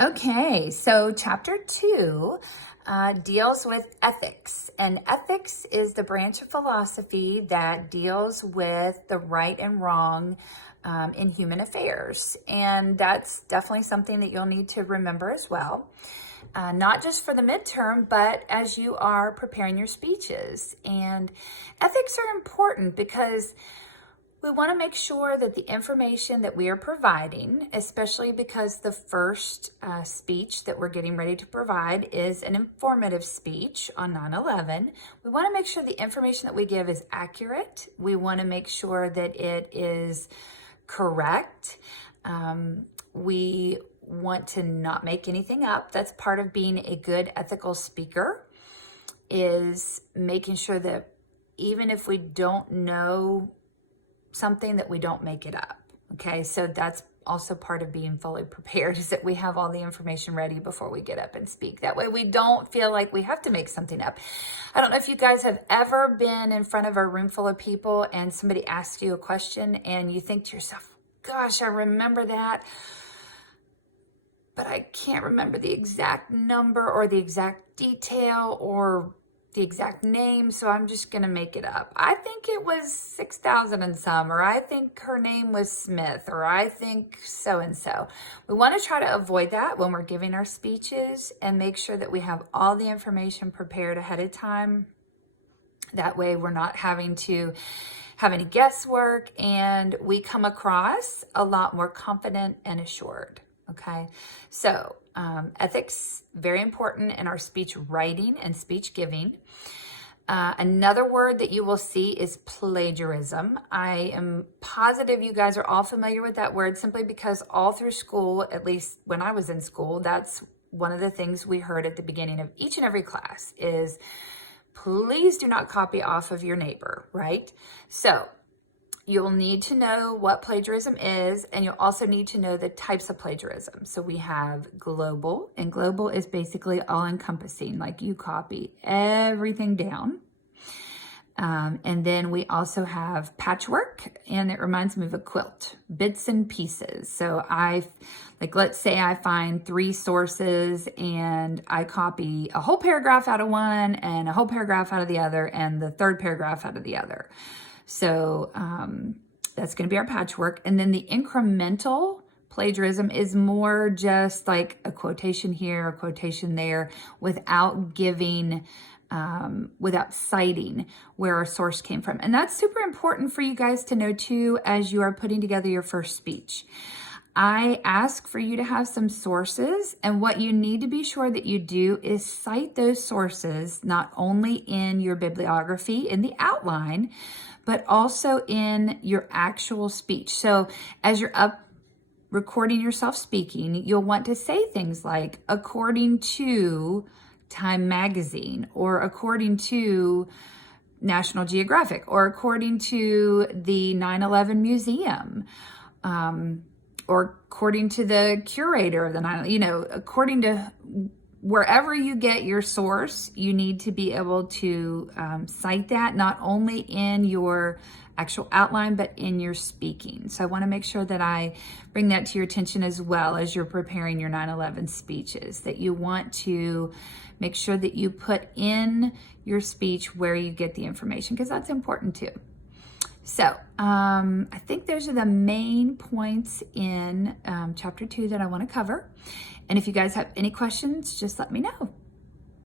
Okay, so chapter 2 deals with ethics. And ethics is the branch of philosophy that deals with the right and wrong in human affairs. And that's definitely something that you'll need to remember as well. Not just for the midterm, but as you are preparing your speeches. And ethics are important because we want to make sure that the information that we are providing, especially because the first speech that we're getting ready to provide is an informative speech on 9/11, we want to make sure the information that we give is accurate. We want to make sure that it is correct. We want to not make anything up. That's part of being a good ethical speaker, is making sure that even if we don't know something, that we don't make it up. Okay, so that's also part of being fully prepared, is that we have all the information ready before we get up and speak. That way we don't feel like we have to make something up. I don't know if you guys have ever been in front of a room full of people and somebody asks you a question and you think to yourself, gosh, I remember that, but I can't remember the exact number or the exact detail or the exact name, so I'm just gonna make it up. I think it was 6,000 and some, or I think her name was Smith, or I think so-and-so. We wanna try to avoid that when we're giving our speeches and make sure that we have all the information prepared ahead of time. That way we're not having to have any guesswork and we come across a lot more confident and assured. Okay, so ethics, very important in our speech writing and speech giving. Another word that you will see is plagiarism. I am positive you guys are all familiar with that word, simply because all through school, at least when I was in school, that's one of the things we heard at the beginning of each and every class is, please do not copy off of your neighbor, right? So you'll need to know what plagiarism is, and you'll also need to know the types of plagiarism. So we have global, and global is basically all-encompassing, like you copy everything down. And then we also have patchwork, and it reminds me of a quilt, bits and pieces. So let's say I find 3 sources and I copy a whole paragraph out of one and a whole paragraph out of the other and the third paragraph out of the other. So that's going to be our patchwork. And then the incremental plagiarism is more just like a quotation here, a quotation there, without giving, without citing where our source came from. And that's super important for you guys to know too, as you are putting together your first speech. I ask for you to have some sources, and what you need to be sure that you do is cite those sources not only in your bibliography, in the outline, but also in your actual speech. So as you're up recording yourself speaking, you'll want to say things like, according to Time Magazine, or according to National Geographic, or according to the 9/11 Museum, or according to the curator of the 9/11, according to wherever you get your source, you need to be able to cite that not only in your actual outline, but in your speaking. So I want to make sure that I bring that to your attention as well as you're preparing your 9/11 speeches, that you want to make sure that you put in your speech where you get the information, because that's important too. So I think those are the main points in chapter 2 that I want to cover. And if you guys have any questions, just let me know.